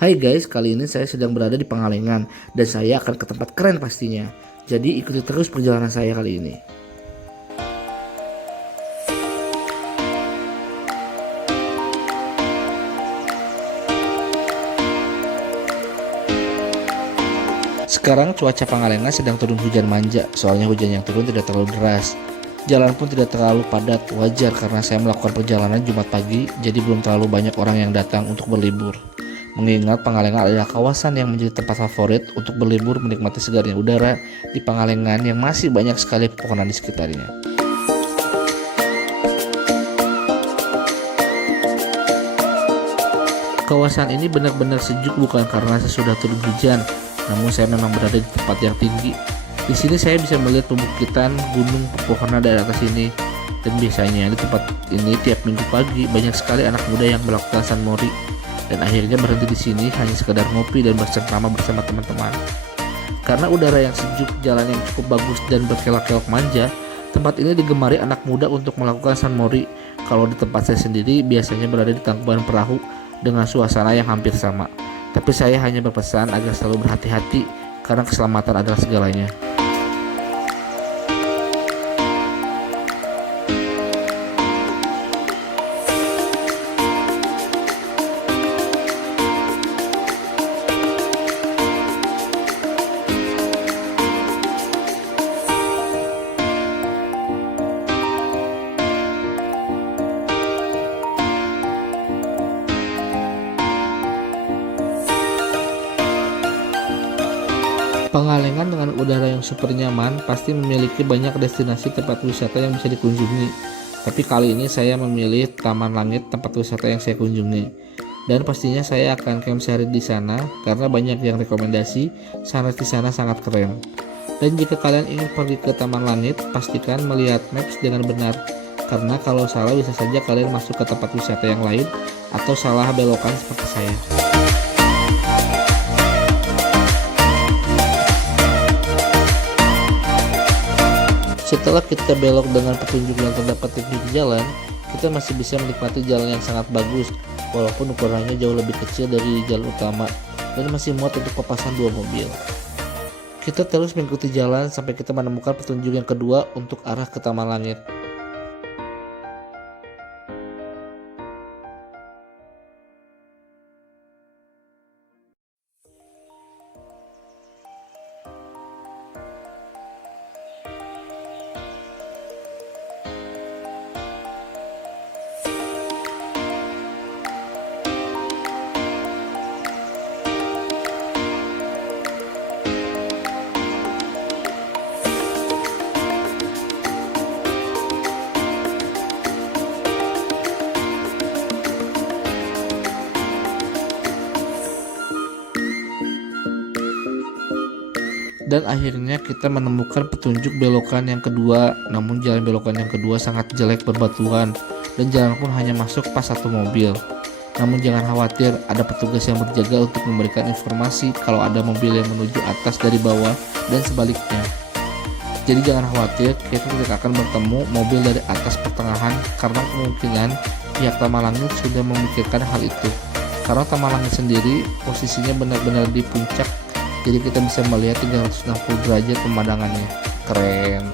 Hai guys, kali ini saya sedang berada di Pangalengan dan saya akan ke tempat keren pastinya. Jadi ikuti terus perjalanan saya kali ini. Sekarang cuaca Pangalengan sedang turun hujan manja, soalnya hujan yang turun tidak terlalu deras. Jalan pun tidak terlalu padat, wajar karena saya melakukan perjalanan Jumat pagi, jadi belum terlalu banyak orang yang datang untuk berlibur. Mengingat Pangalengan adalah kawasan yang menjadi tempat favorit untuk berlibur menikmati segarnya udara di Pangalengan yang masih banyak sekali pepohonan di sekitarnya. Kawasan ini benar-benar sejuk bukan karena sesudah turun hujan, namun saya memang berada di tempat yang tinggi. Di sini saya bisa melihat pembukitan, gunung, pepohonan dari atas ini. Dan biasanya di tempat ini tiap minggu pagi banyak sekali anak muda yang melakukan San Mori dan akhirnya berhenti di sini hanya sekedar ngopi dan bersama bersama teman-teman. Karena udara yang sejuk, jalan yang cukup bagus dan berkelok-kelok manja, tempat ini digemari anak muda untuk melakukan San Mori. Kalau di tempat saya sendiri biasanya berada di tangkuban perahu dengan suasana yang hampir sama. Tapi saya hanya berpesan agar selalu berhati-hati karena keselamatan adalah segalanya. Pangalengan dengan udara yang super nyaman pasti memiliki banyak destinasi tempat wisata yang bisa dikunjungi. Tapi kali ini saya memilih Taman Langit, tempat wisata yang saya kunjungi. Dan pastinya saya akan camp sehari di sana karena banyak yang rekomendasi sunrise di sana sangat keren. Dan jika kalian ingin pergi ke Taman Langit, pastikan melihat maps dengan benar. Karena kalau salah bisa saja kalian masuk ke tempat wisata yang lain atau salah belokan seperti saya. Setelah kita belok dengan petunjuk yang terdapat di pinggir jalan, kita masih bisa menikmati jalan yang sangat bagus, walaupun ukurannya jauh lebih kecil dari jalan utama dan masih muat untuk papasan dua mobil. Kita terus mengikuti jalan sampai kita menemukan petunjuk yang kedua untuk arah ke Taman Langit. Dan akhirnya kita menemukan petunjuk belokan yang kedua, namun jalan belokan yang kedua sangat jelek berbatuan dan jalan pun hanya masuk pas satu mobil. Namun jangan khawatir, ada petugas yang berjaga untuk memberikan informasi kalau ada mobil yang menuju atas dari bawah dan sebaliknya. Jadi jangan khawatir, kita tidak akan bertemu mobil dari atas pertengahan karena kemungkinan pihak Taman Langit sudah memikirkan hal itu. Karena Taman Langit sendiri posisinya benar-benar di puncak, jadi kita bisa melihat 360 derajat pemandangannya. Keren.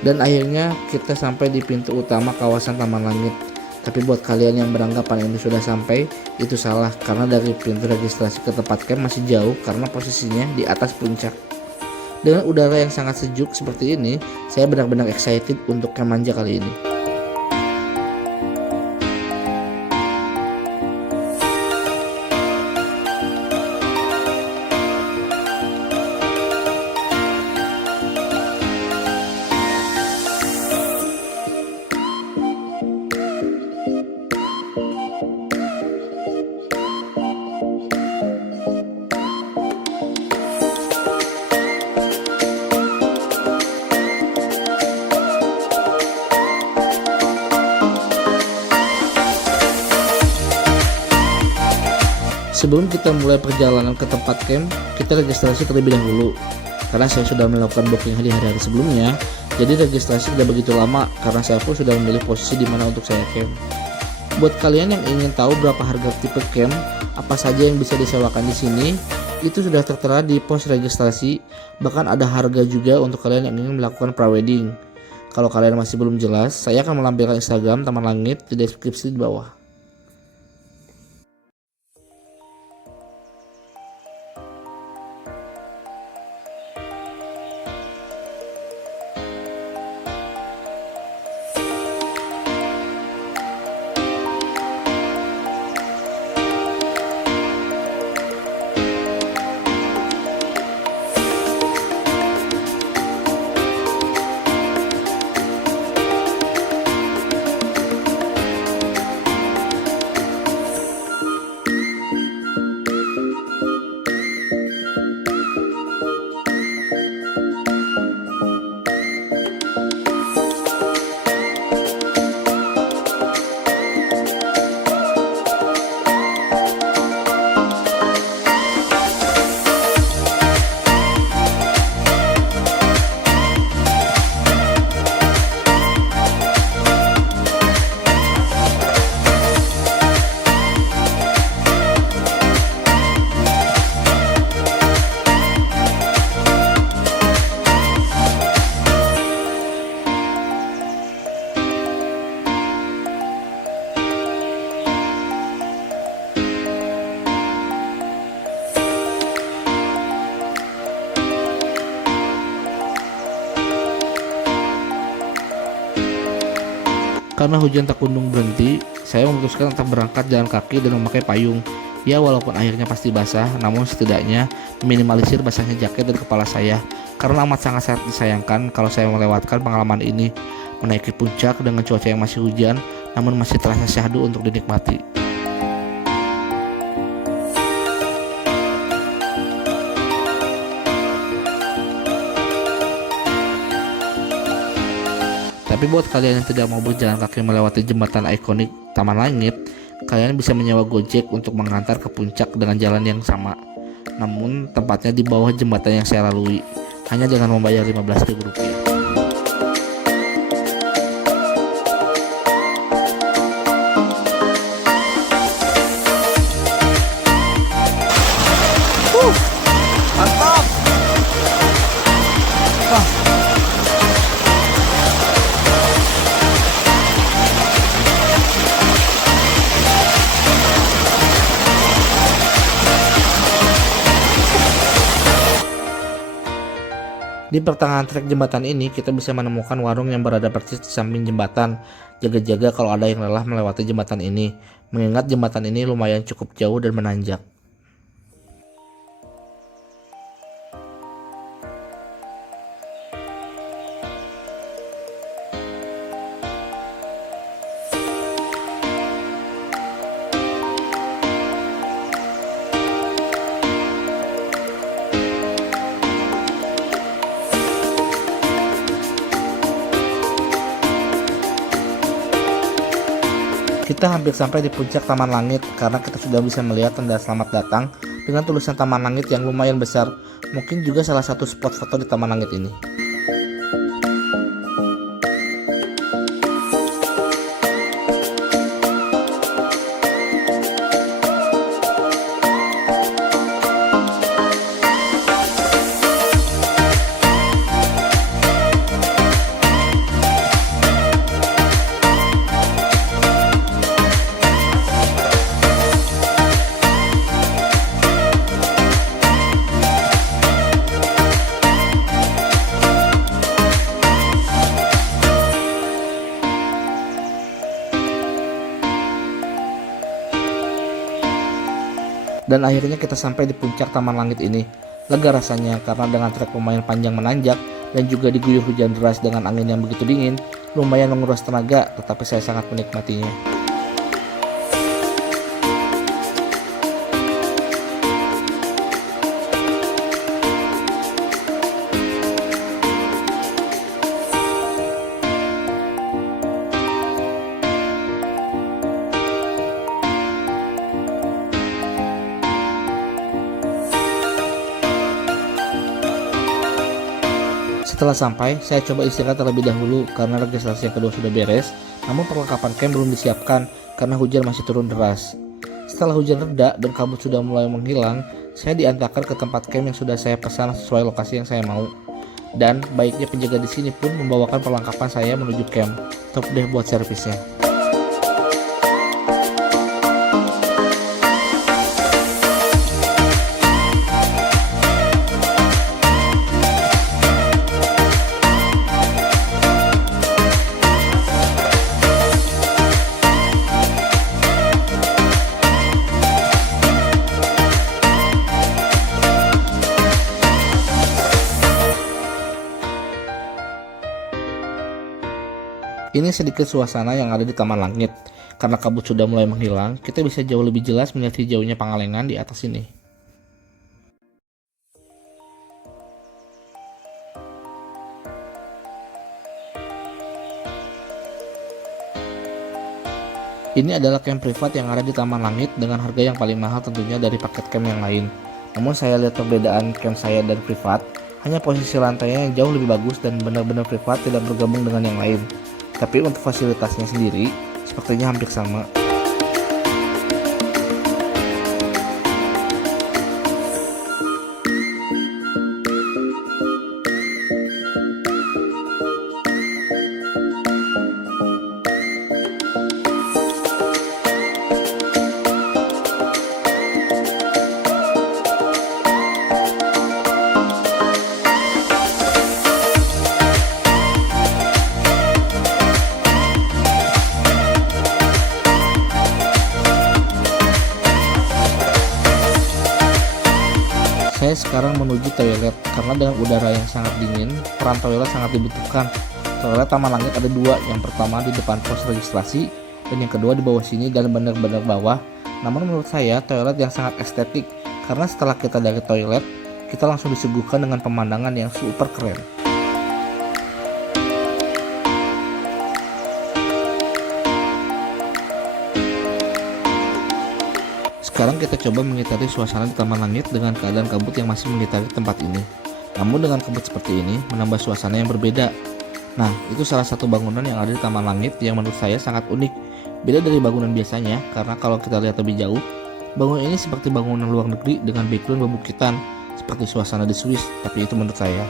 Dan akhirnya kita sampai di pintu utama kawasan Taman Langit. Tapi buat kalian yang beranggapan ini sudah sampai, itu salah karena dari pintu registrasi ke tempat camp masih jauh karena posisinya di atas puncak. Dengan udara yang sangat sejuk seperti ini, saya benar-benar excited untuk camp manja kali ini. Sebelum kita mulai perjalanan ke tempat camp, kita registrasi terlebih dahulu. Karena saya sudah melakukan booking di hari-hari sebelumnya, jadi registrasi tidak begitu lama karena saya pun sudah memilih posisi di mana untuk saya camp. Buat kalian yang ingin tahu berapa harga tipe camp, apa saja yang bisa disewakan di sini, itu sudah tertera di pos registrasi. Bahkan ada harga juga untuk kalian yang ingin melakukan prawedding. Kalau kalian masih belum jelas, saya akan melampirkan Instagram Taman Langit di deskripsi di bawah. Karena hujan tak kunjung berhenti, saya memutuskan untuk berangkat jalan kaki dan memakai payung. Ya, walaupun akhirnya pasti basah, namun setidaknya meminimalisir basahnya jaket dan kepala saya. Karena amat sangat disayangkan kalau saya melewatkan pengalaman ini, menaiki puncak dengan cuaca yang masih hujan, namun masih terasa syahdu untuk dinikmati. Tapi buat kalian yang tidak mau berjalan kaki melewati jembatan ikonik Taman Langit, kalian bisa menyewa Gojek untuk mengantar ke puncak dengan jalan yang sama. Namun tempatnya di bawah jembatan yang saya lalui, hanya dengan membayar Rp15.000. Mantap. Di pertengahan trek jembatan ini, kita bisa menemukan warung yang berada persis di samping jembatan. Jaga-jaga kalau ada yang lelah melewati jembatan ini, mengingat jembatan ini lumayan cukup jauh dan menanjak. Kita hampir sampai di puncak Taman Langit karena kita sudah bisa melihat tanda selamat datang dengan tulisan Taman Langit yang lumayan besar. Mungkin juga salah satu spot foto di Taman Langit ini. Dan akhirnya kita sampai di puncak Taman Langit ini. Lega rasanya karena dengan trek lumayan panjang menanjak dan juga diguyur hujan deras dengan angin yang begitu dingin, lumayan menguras tenaga, tetapi saya sangat menikmatinya. Setelah sampai, saya coba istirahat terlebih dahulu karena registrasi yang kedua sudah beres, namun perlengkapan camp belum disiapkan karena hujan masih turun deras. Setelah hujan reda dan kabut sudah mulai menghilang, saya diantarkan ke tempat camp yang sudah saya pesan sesuai lokasi yang saya mau. Dan baiknya penjaga di sini pun membawakan perlengkapan saya menuju camp. Top deh buat servisnya. Ini sedikit suasana yang ada di Taman Langit. Karena kabut sudah mulai menghilang, kita bisa jauh lebih jelas melihat hijaunya Pangalengan di atas ini. Ini adalah camp privat yang ada di Taman Langit dengan harga yang paling mahal tentunya dari paket camp yang lain. Namun saya lihat perbedaan camp saya dan privat, hanya posisi lantainya yang jauh lebih bagus dan benar-benar privat tidak bergabung dengan yang lain. Tapi untuk fasilitasnya sendiri, sepertinya hampir sama. Saya sekarang menuju toilet karena dengan udara yang sangat dingin, peran toilet sangat dibutuhkan. Toilet Taman Langit ada dua, yang pertama di depan pos registrasi dan yang kedua di bawah sini dan benar-benar bawah. Namun menurut saya toilet yang sangat estetik karena setelah kita dari toilet, kita langsung disuguhkan dengan pemandangan yang super keren. Sekarang kita coba mengitari suasana di Taman Langit dengan keadaan kabut yang masih mengitari tempat ini. Namun dengan kabut seperti ini menambah suasana yang berbeda. Nah, itu salah satu bangunan yang ada di Taman Langit yang menurut saya sangat unik. Beda dari bangunan biasanya karena kalau kita lihat lebih jauh, bangunan ini seperti bangunan luar negeri dengan background bebukitan, seperti suasana di Swiss, tapi itu menurut saya.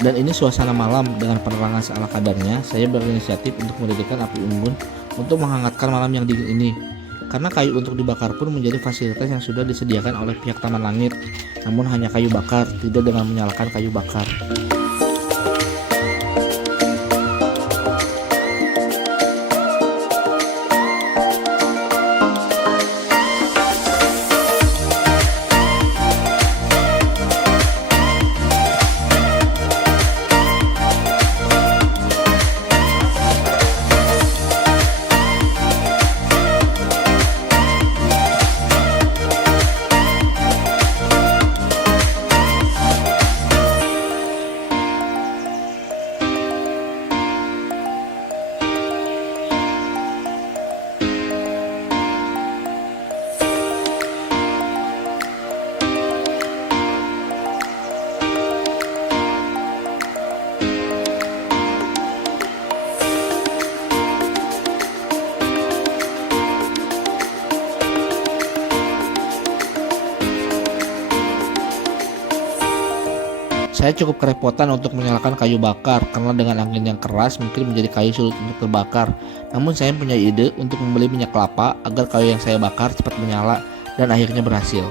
Dan ini suasana malam dengan penerangan seala kadarnya, saya berinisiatif untuk mendirikan api unggun untuk menghangatkan malam yang dingin ini. Karena kayu untuk dibakar pun menjadi fasilitas yang sudah disediakan oleh pihak Taman Langit, namun hanya kayu bakar, tidak dengan menyalakan kayu bakar. Saya cukup kerepotan untuk menyalakan kayu bakar karena dengan angin yang keras mungkin menjadi kayu sulit untuk terbakar. Namun saya punya ide untuk membeli minyak kelapa agar kayu yang saya bakar cepat menyala dan akhirnya berhasil.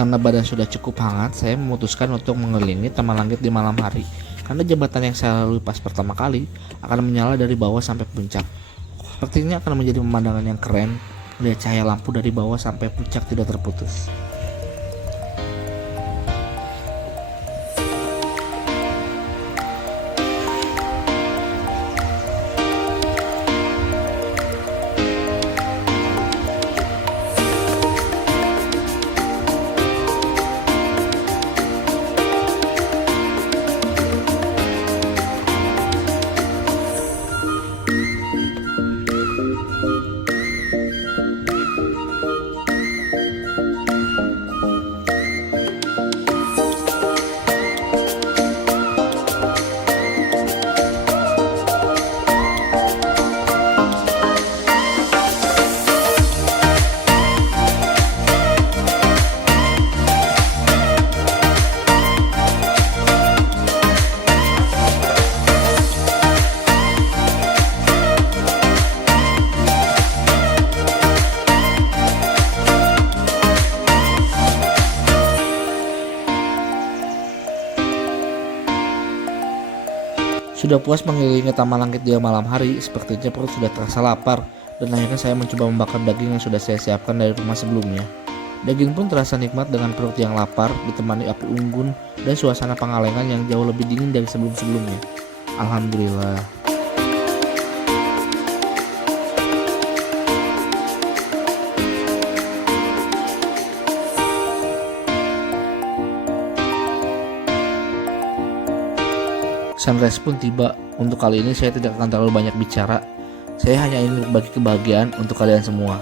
Karena badan sudah cukup hangat, saya memutuskan untuk mengelilingi Taman Langit di malam hari. Karena jembatan yang saya lalui pas pertama kali akan menyala dari bawah sampai puncak. Sepertinya akan menjadi pemandangan yang keren, melihat cahaya lampu dari bawah sampai puncak tidak terputus. Sudah puas mengelilingi Taman Langit di malam hari, sepertinya perut sudah terasa lapar, dan akhirnya saya mencoba membakar daging yang sudah saya siapkan dari rumah sebelumnya. Daging pun terasa nikmat dengan perut yang lapar, ditemani api unggun dan suasana Pangalengan yang jauh lebih dingin dari sebelum-sebelumnya. Alhamdulillah. Sunrise pun tiba. Untuk kali ini saya tidak akan terlalu banyak bicara. Saya hanya ingin berbagi kebahagiaan untuk kalian semua.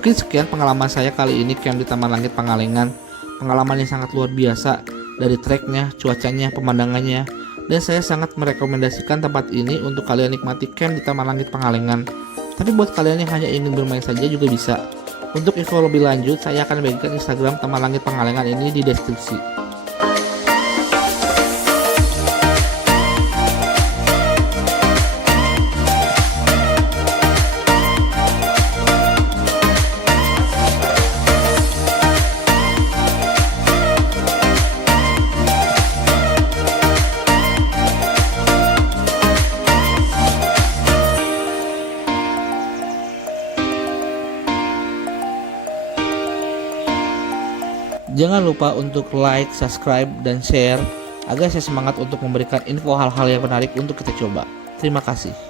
Mungkin sekian pengalaman saya kali ini camp di Taman Langit Pangalengan. Pengalaman yang sangat luar biasa dari treknya, cuacanya, pemandangannya. Dan saya sangat merekomendasikan tempat ini untuk kalian nikmati camp di Taman Langit Pangalengan. Tapi buat kalian yang hanya ingin bermain saja juga bisa. Untuk info lebih lanjut, saya akan bagikan Instagram Taman Langit Pangalengan ini di deskripsi. Jangan lupa untuk like, subscribe, dan share agar saya semangat untuk memberikan info hal-hal yang menarik untuk kita coba. Terima kasih.